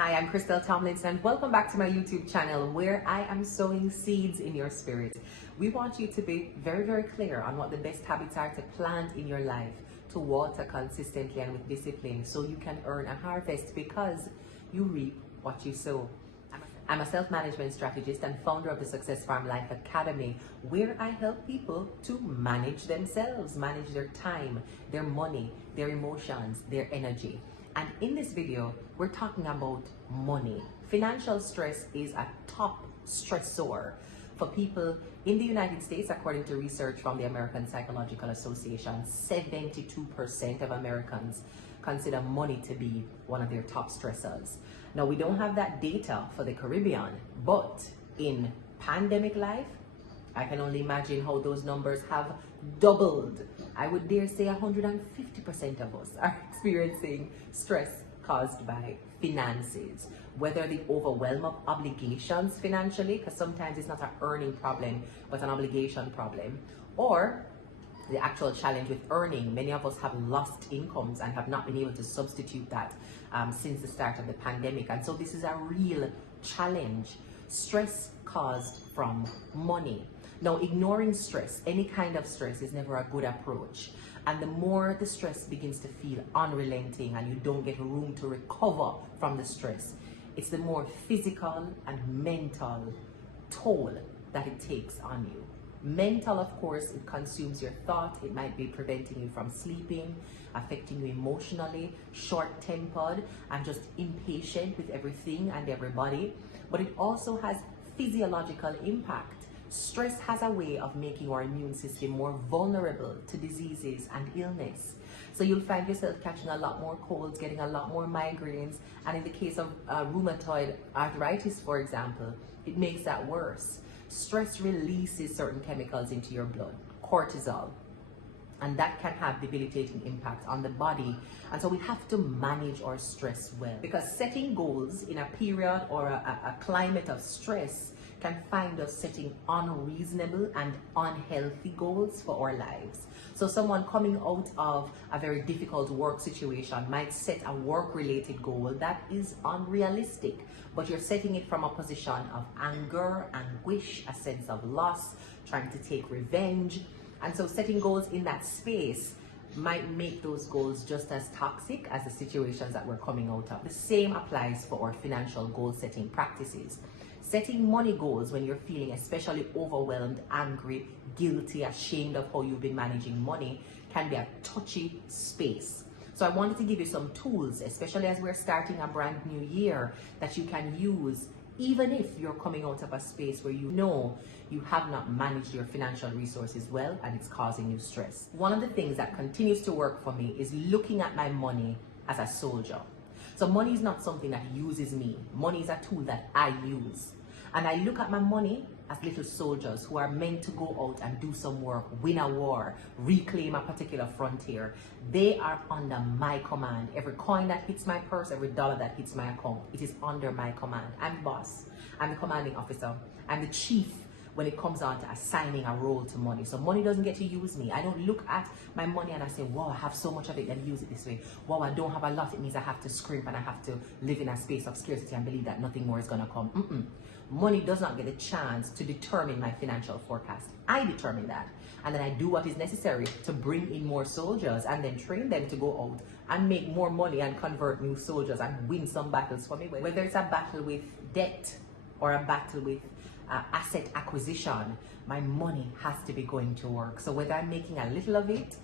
Hi, I'm Krystal Tomlinson and welcome back to my YouTube channel where I am sowing seeds in your spirit. We want you to be very clear on what the best habits are to plant in your life, to water consistently and with discipline so you can earn a harvest because you reap what you sow. I'm a self-management strategist and founder of the Success Farm Life Academy, where I help people to manage themselves, manage their time, their money, their emotions, their energy. And in this video, we're talking about money. Financial stress is a top stressor for people in the United States. According to research from the American Psychological Association, 72% of Americans consider money to be one of their top stressors. Now, we don't have that data for the Caribbean, but in pandemic life, I can only imagine how those numbers have doubled. I would dare say 150% of us are experiencing stress caused by finances, whether the overwhelm of obligations financially, because sometimes it's not an earning problem, but an obligation problem, or the actual challenge with earning. Many of us have lost incomes and have not been able to substitute that since the start of the pandemic. And so this is a real challenge. Stress caused from money. Now, ignoring stress, any kind of stress, is never a good approach. And the more the stress begins to feel unrelenting and you don't get room to recover from the stress, it's the more physical and mental toll that it takes on you. Mental, of course, it consumes your thought. It might be preventing you from sleeping, affecting you emotionally, short-tempered, and just impatient with everything and everybody. But it also has physiological impact. Stress has a way of making our immune system more vulnerable to diseases and illness. So you'll find yourself catching a lot more colds, getting a lot more migraines, and in the case of rheumatoid arthritis, for example, it makes that worse. Stress releases certain chemicals into your blood, cortisol, and that can have debilitating impact on the body. And so we have to manage our stress well, because setting goals in a period or a climate of stress can find us setting unreasonable and unhealthy goals for our lives. So someone coming out of a very difficult work situation might set a work-related goal that is unrealistic, but you're setting it from a position of anger, anguish, a sense of loss, trying to take revenge. And so setting goals in that space might make those goals just as toxic as the situations that we're coming out of. The same applies for our financial goal setting practices. Setting money goals when you're feeling especially overwhelmed, angry, guilty, ashamed of how you've been managing money can be a touchy space. So I wanted to give you some tools, especially as we're starting a brand new year, that you can use even if you're coming out of a space where you know you have not managed your financial resources well and it's causing you stress. One of the things that continues to work for me is looking at my money as a soldier. So money is not something that uses me. Money is a tool that I use. And I look at my money as little soldiers who are meant to go out and do some work, win a war, reclaim a particular frontier. They are under my command. Every coin that hits my purse, every dollar that hits my account, it is under my command. I'm boss. I'm the commanding officer. I'm the chief when it comes on to assigning a role to money. So money doesn't get to use me. I don't look at my money and I say, wow, I have so much of it, let me use it this way. Wow, I don't have a lot, it means I have to scrimp and I have to live in a space of scarcity and believe that nothing more is gonna come. Money does not get a chance to determine my financial forecast. I determine that. And then I do what is necessary to bring in more soldiers and then train them to go out and make more money and convert new soldiers and win some battles for me. Whether it's a battle with debt or a battle with asset acquisition, my money has to be going to work. So whether I'm making a little of it,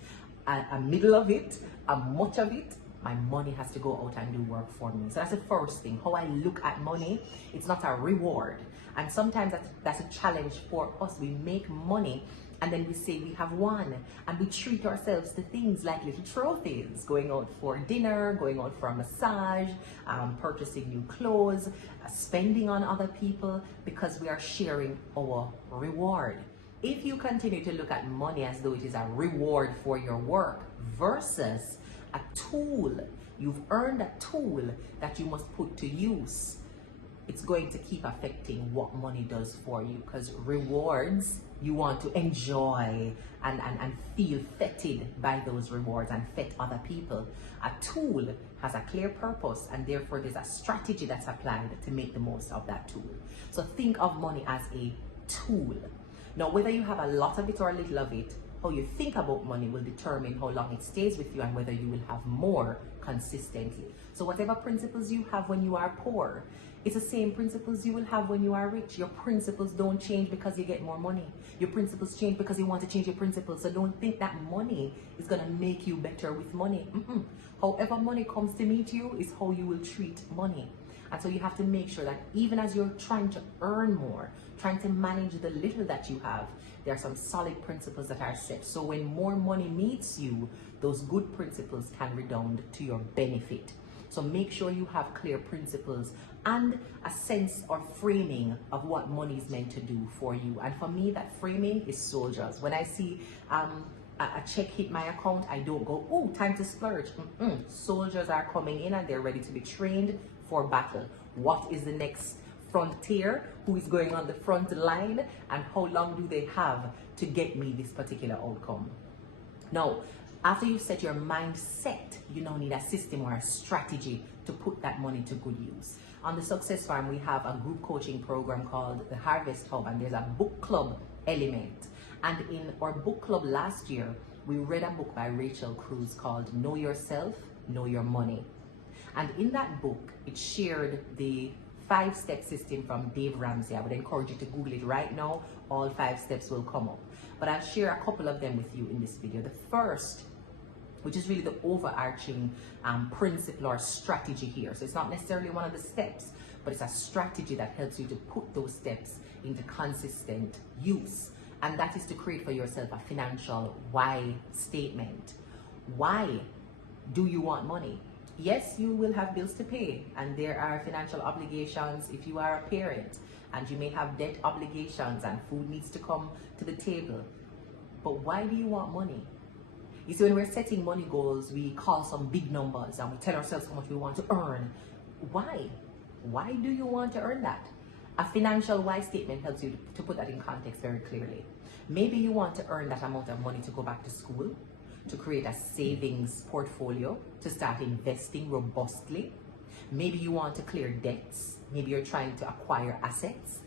a middle of it, a much of it, my money has to go out and do work for me. So that's the first thing. How I look at money, it's not a reward. And sometimes that's a challenge for us. We make money and then we say we have won, and we treat ourselves to things like little trophies, going out for dinner, going out for a massage, purchasing new clothes, spending on other people, because we are sharing our reward. If you continue to look at money as though it is a reward for your work versus a tool, you've earned a tool that you must put to use, it's going to keep affecting what money does for you, because rewards, you want to enjoy and feel fetted by those rewards and fet other people. A tool has a clear purpose, and therefore there's a strategy that's applied to make the most of that tool. So think of money as a tool. Now, whether you have a lot of it or a little of it, how you think about money will determine how long it stays with you and whether you will have more consistently. So whatever principles you have when you are poor, it's the same principles you will have when you are rich. Your principles don't change because you get more money. Your principles change because you want to change your principles. So don't think that money is going to make you better with money. However money comes to meet you is how you will treat money. And so you have to make sure that even as you're trying to earn more, trying to manage the little that you have, there are some solid principles that are set. So when more money meets you, those good principles can redound to your benefit. So make sure you have clear principles and a sense or framing of what money is meant to do for you. And for me, that framing is soldiers. When I see a check hit my account, I don't go, oh, time to splurge. Soldiers are coming in and they're ready to be trained for battle. What is the next frontier? Who is going on the front line? And how long do they have to get me this particular outcome? Now, after you've set your mindset, you now need a system or a strategy to put that money to good use. On the Success Farm, we have a group coaching program called the Harvest Hub, and there's a book club element. And in our book club last year, we read a book by Rachel Cruz called Know Yourself, Know Your Money. And in that book, it shared the 5-step system from Dave Ramsey. I would encourage you to Google it right now. All 5 steps will come up. But I'll share a couple of them with you in this video. The first, which is really the overarching principle or strategy here. So it's not necessarily one of the steps, but it's a strategy that helps you to put those steps into consistent use. And that is to create for yourself a financial why statement. Why do you want money? Yes, you will have bills to pay, and there are financial obligations if you are a parent, and you may have debt obligations and food needs to come to the table. But why do you want money? You see, when we're setting money goals, we call some big numbers and we tell ourselves how much we want to earn. Why? Why do you want to earn that? A financial why statement helps you to put that in context very clearly. Maybe you want to earn that amount of money to go back to school, to create a savings portfolio, to start investing robustly. Maybe you want to clear debts. Maybe you're trying to acquire assets.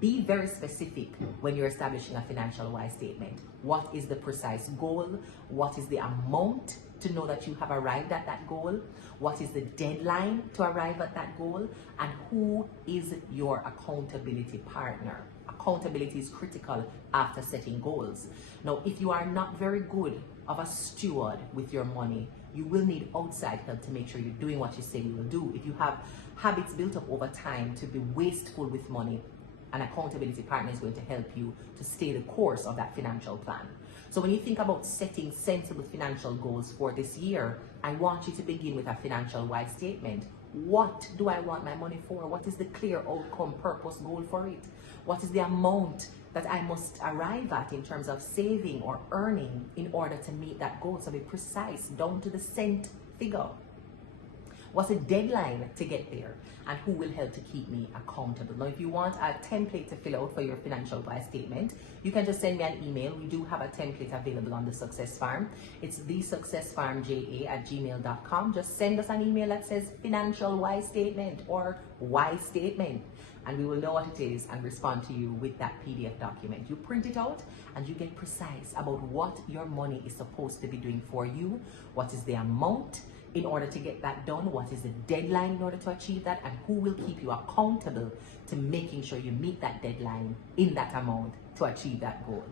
Be very specific when you're establishing a financial why statement. What is the precise goal? What is the amount to know that you have arrived at that goal? What is the deadline to arrive at that goal? And who is your accountability partner? Accountability is critical after setting goals. Now, if you are not very good of a steward with your money, you will need outside help to make sure you're doing what you say you will do. If you have habits built up over time to be wasteful with money, an accountability partner is going to help you to stay the course of that financial plan. So when you think about setting sensible financial goals for this year, I want you to begin with a financial why statement. What do I want my money for? What is the clear outcome, purpose, goal for it? What is the amount that I must arrive at in terms of saving or earning in order to meet that goal? So be precise, down to the cent figure. What's the deadline to get there? And who will help to keep me accountable? Now, if you want a template to fill out for your financial why statement, you can just send me an email. We do have a template available on the Success Farm. It's thesuccessfarmja@gmail.com. Just send us an email that says financial why statement or why statement, and we will know what it is and respond to you with that PDF document. You print it out and you get precise about what your money is supposed to be doing for you. What is the amount in order to get that done? What is the deadline in order to achieve that? And who will keep you accountable to making sure you meet that deadline in that amount to achieve that goal?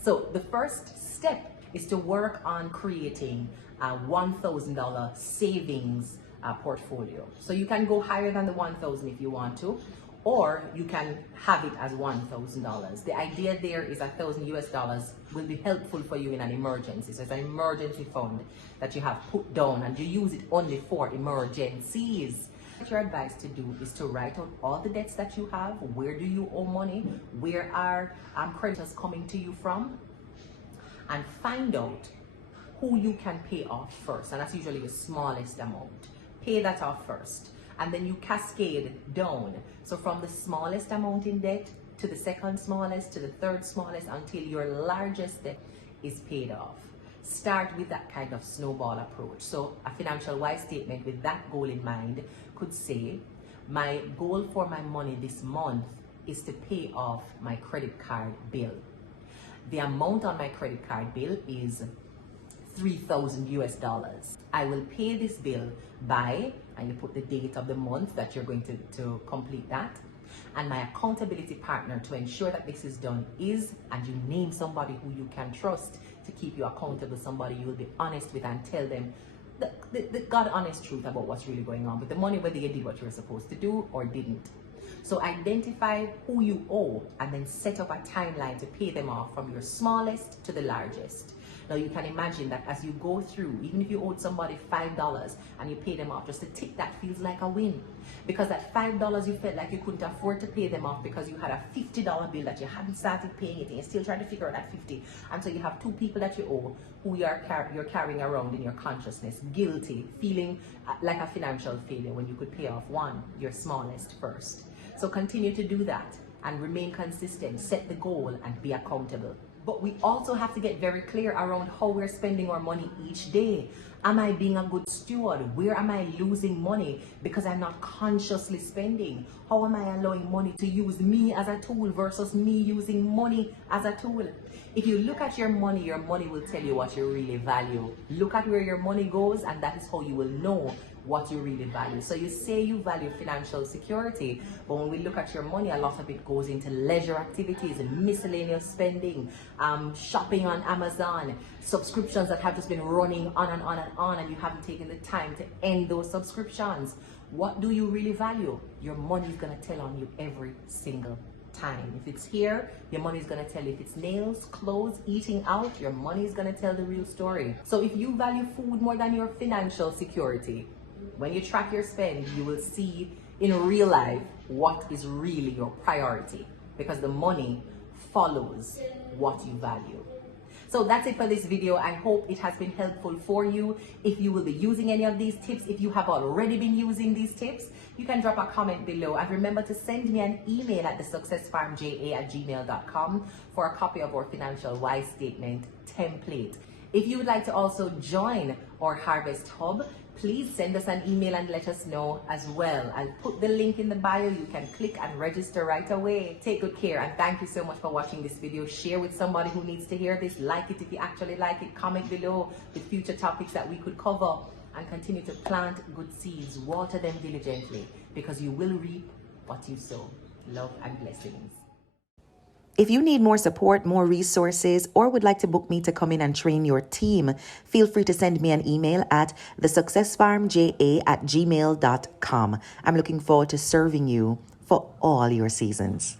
So the first step is to work on creating a $1,000 savings portfolio. So you can go higher than the $1,000 if you want to, or you can have it as $1,000. The idea there is $1,000 will be helpful for you in an emergency. So it's an emergency fund that you have put down and you use it only for emergencies. What your advice to do is to write out all the debts that you have. Where do you owe money? Where are creditors coming to you from? And find out who you can pay off first. And that's usually the smallest amount. Pay that off first. and then you cascade down. So from the smallest amount in debt to the second smallest to the third smallest until your largest debt is paid off. Start with that kind of snowball approach. So a financial wise statement with that goal in mind could say, my goal for my money this month is to pay off my credit card bill. The amount on my credit card bill is $3,000. I will pay this bill by, and you put the date of the month that you're going to complete that. And my accountability partner to ensure that this is done is, and you name somebody who you can trust to keep you accountable, somebody you will be honest with and tell them the God honest truth about what's really going on with the money, whether you did what you were supposed to do or didn't. So identify who you owe and then set up a timeline to pay them off from your smallest to the largest. Now you can imagine that as you go through, even if you owed somebody $5 and you pay them off, just a tick, that feels like a win. Because that $5 you felt like you couldn't afford to pay them off because you had a $50 bill that you hadn't started paying it and you're still trying to figure out that 50. And so you have two people that you owe who you're carrying around in your consciousness, guilty, feeling like a financial failure when you could pay off one, your smallest, first. So continue to do that and remain consistent, set the goal and be accountable. But we also have to get very clear around how we're spending our money each day. Am I being a good steward? Where am I losing money because I'm not consciously spending? How am I allowing money to use me as a tool versus me using money as a tool? If you look at your money will tell you what you really value. Look at where your money goes, and that is how you will know what you really value. So you say you value financial security, but when we look at your money, a lot of it goes into leisure activities and miscellaneous spending, shopping on Amazon, subscriptions that have just been running on and on and on, and you haven't taken the time to end those subscriptions. What do you really value? Your money is going to tell on you every single time. If it's here, your money is going to tell you. If it's nails, clothes, eating out, your money is going to tell the real story. So if you value food more than your financial security, when you track your spend, you will see in real life what is really your priority, because the money follows what you value. So that's it for this video. I hope it has been helpful for you. If you will be using any of these tips, if you have already been using these tips, you can drop a comment below. And remember to send me an email at thesuccessfarmja@gmail.com for a copy of our Financial Wise Statement template. If you would like to also join our Harvest Hub, please send us an email and let us know as well. I'll put the link in the bio. You can click and register right away. Take good care, and thank you so much for watching this video. Share with somebody who needs to hear this. Like it if you actually like it. Comment below with future topics that we could cover, and continue to plant good seeds. Water them diligently, because you will reap what you sow. Love and blessings. If you need more support, more resources, or would like to book me to come in and train your team, feel free to send me an email at thesuccessfarmja@gmail.com. I'm looking forward to serving you for all your seasons.